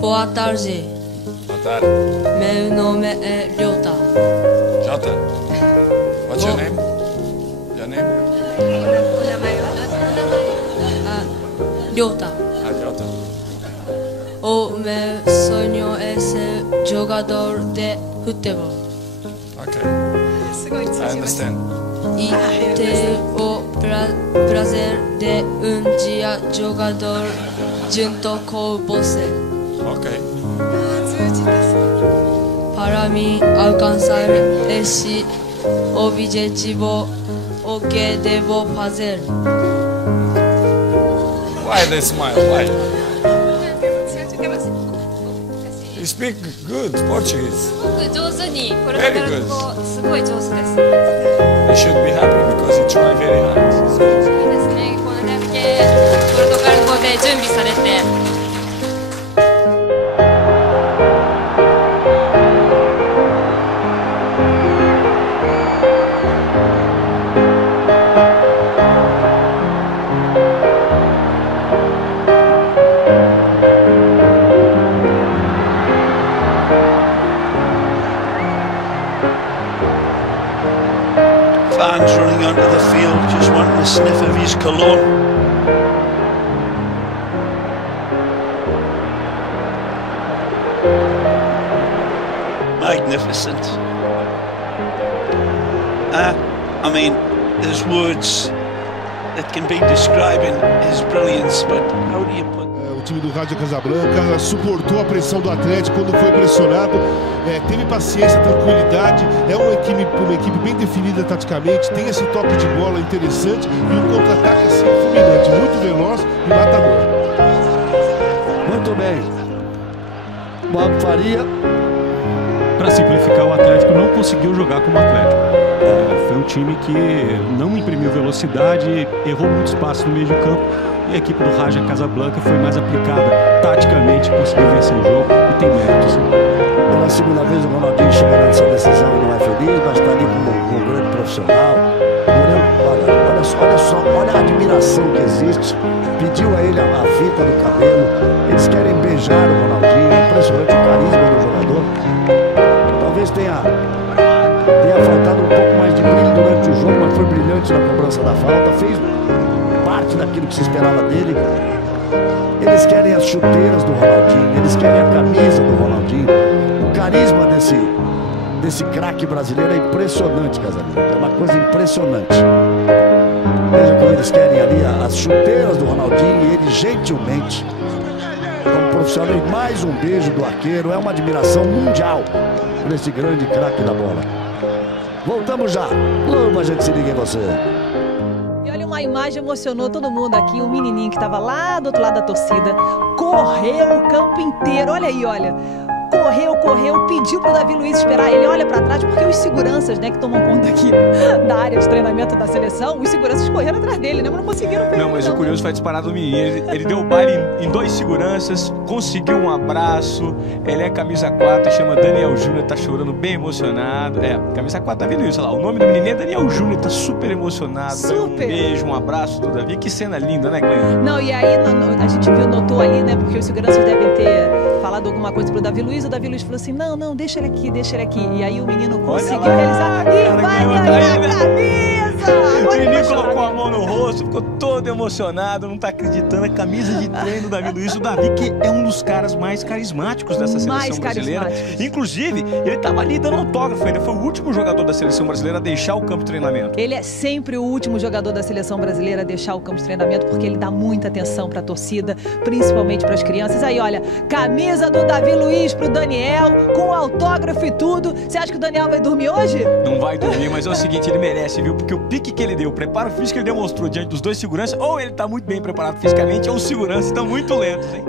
Boa tarde. Boa tarde. Meu nome é Ryota. Jota. What's your name? Your name? Ryota. Jota. O meu sonho é ser jogador de futebol. Okay. I understand. E ter o prazer de dia jogador junto com você. Okay. Para mim alcançar esse objetivo, o que devo fazer? Why they smile? Why? You speak good Portuguese. 上手にポルトガル語すごい上手です。 You should be happy because you try very hard. いいですね。これだけポルトガル語で準備されて。 Fans running onto the field, just wanting a sniff of his cologne. Magnificent. I mean, there's words that can be describing his brilliance, but how do you put... O time do Raja Casablanca suportou a pressão do Atlético quando foi pressionado, teve paciência, tranquilidade, é uma equipe bem definida taticamente, tem esse toque de bola interessante e um contra-ataque assim fulminante, muito veloz e matador. Muito bem. Bob Faria. Para simplificar, o Atlético não conseguiu jogar como Atlético. Foi um time que não imprimiu velocidade, errou muito espaço no meio de campo. E a equipe do Raja Casablanca foi mais aplicada taticamente, conseguiu vencer o jogo e tem méritos. Pela segunda vez o Ronaldinho chega nessa decisão e não é feliz, mas está ali como um grande profissional. Olha a admiração que existe. Pediu a ele a fita do cabelo. Eles querem beijar o Ronaldinho. É impressionante o carisma do jogador. Talvez tenha faltado um pouco mais de brilho durante o jogo, mas foi brilhante na cobrança da falta. Fez parte daquilo que se esperava dele. Eles querem as chuteiras do Ronaldinho, eles querem a camisa do Ronaldinho. O carisma desse craque brasileiro é impressionante, Casalinho. É uma coisa impressionante. Veja como eles querem ali as chuteiras do Ronaldinho e ele gentilmente, como profissional, e mais um beijo do arqueiro. É uma admiração mundial por esse grande craque da bola. Voltamos já. Logo a gente se liga em você. Uma imagem emocionou todo mundo aqui. O menininho que estava lá do outro lado da torcida correu o campo inteiro. Olha aí, olha. Correu, pediu pro Davi Luiz esperar ele. Olha para trás, porque os seguranças, né, que tomam conta aqui da área de treinamento da seleção, os seguranças correram atrás dele, né, mas não conseguiram pegar. Não, mas o curioso foi a disparada do menino. Ele deu o baile em dois seguranças, conseguiu um abraço. Ele é camisa 4, chama Daniel Júnior, tá chorando bem emocionado. Camisa 4, Davi Luiz, olha lá. O nome do menino é Daniel Júnior, tá super emocionado. Super. Um beijo, um abraço do Davi. Que cena linda, né, Glenn? Não, e aí a gente notou ali, né, porque os seguranças devem ter falado alguma coisa pro Davi Luiz. O Davi Luiz falou assim, não, deixa ele aqui. E aí o menino conseguiu realizar e vai ganhar a camisa! O menino colocou a mão no rosto, ficou todo emocionado, não tá acreditando. A camisa de treino do Davi Luiz. O Davi, que é um dos caras mais carismáticos dessa seleção brasileira. Inclusive, ele tava ali dando autógrafo. Ele foi o último jogador da seleção brasileira a deixar o campo de treinamento. Ele é sempre o último jogador da seleção brasileira a deixar o campo de treinamento, porque ele dá muita atenção pra torcida, principalmente pras crianças. Aí, olha, camisa do Davi Luiz pro Daniel, com autógrafo e tudo. Você acha que o Daniel vai dormir hoje? Não vai dormir, mas é o seguinte, ele merece, viu? Porque o pique que ele deu, o preparo físico que ele demonstrou diante dos dois seguranças, ou ele tá muito bem preparado fisicamente, ou os seguranças estão muito lentos, hein?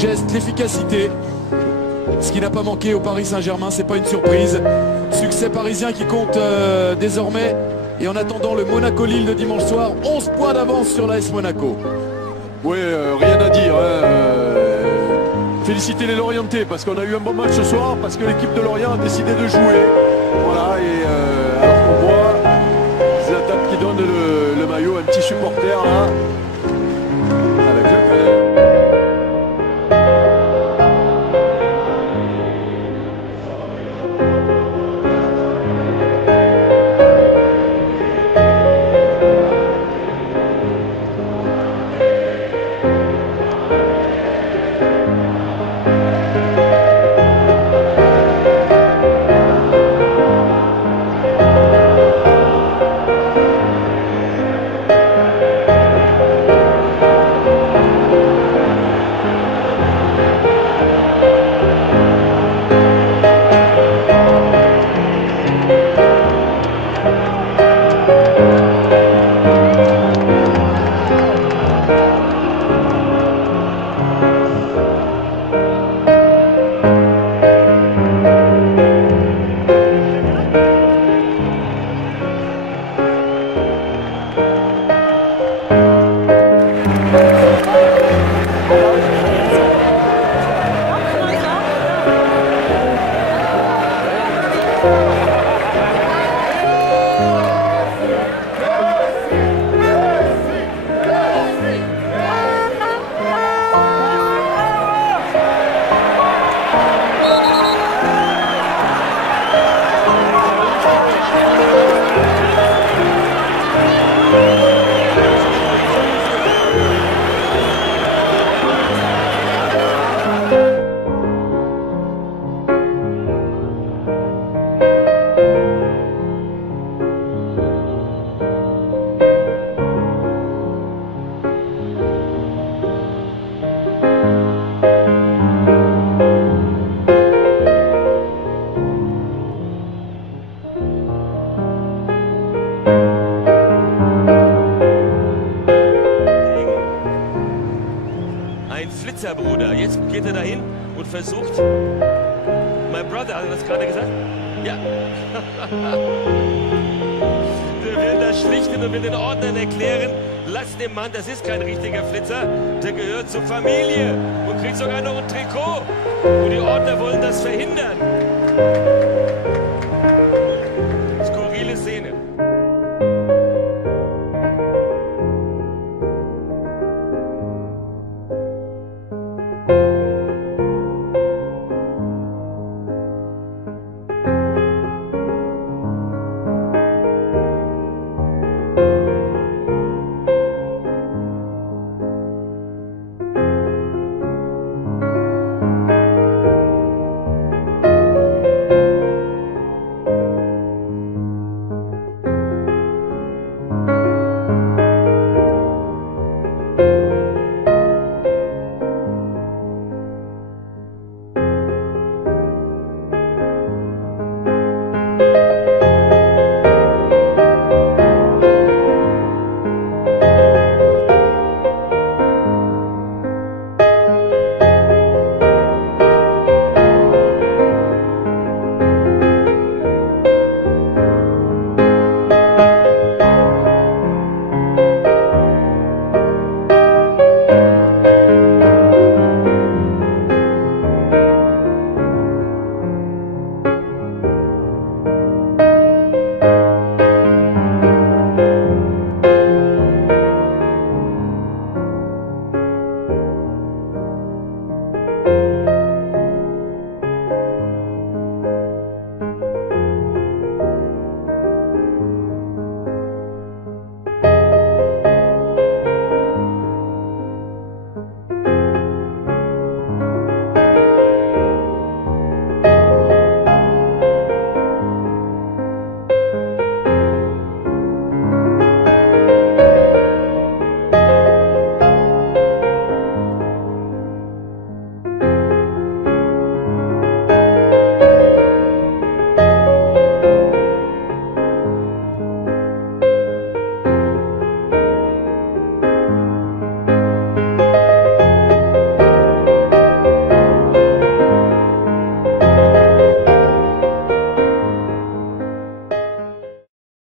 gestes, l'efficacité. Ce qui n'a pas manqué au Paris Saint-Germain, c'est pas une surprise. Succès parisien qui compte désormais. Et en attendant le Monaco-Lille de dimanche soir, 11 points d'avance sur l'AS Monaco. Oui, rien à dire. Féliciter les Lorientais parce qu'on a eu un bon match ce soir, parce que l'équipe de Lorient a décidé de jouer. Voilà, et alors qu'on voit Zlatan qui donne le maillot, un petit supporter là, avec le cœur. Bruder. Jetzt geht er dahin und versucht. My brother, hat er das gerade gesagt? Ja. Der will das schlichten und will den Ordnern erklären, lass den Mann, das ist kein richtiger Flitzer, der gehört zur Familie und kriegt sogar noch ein Trikot. Und die Ordner wollen das verhindern.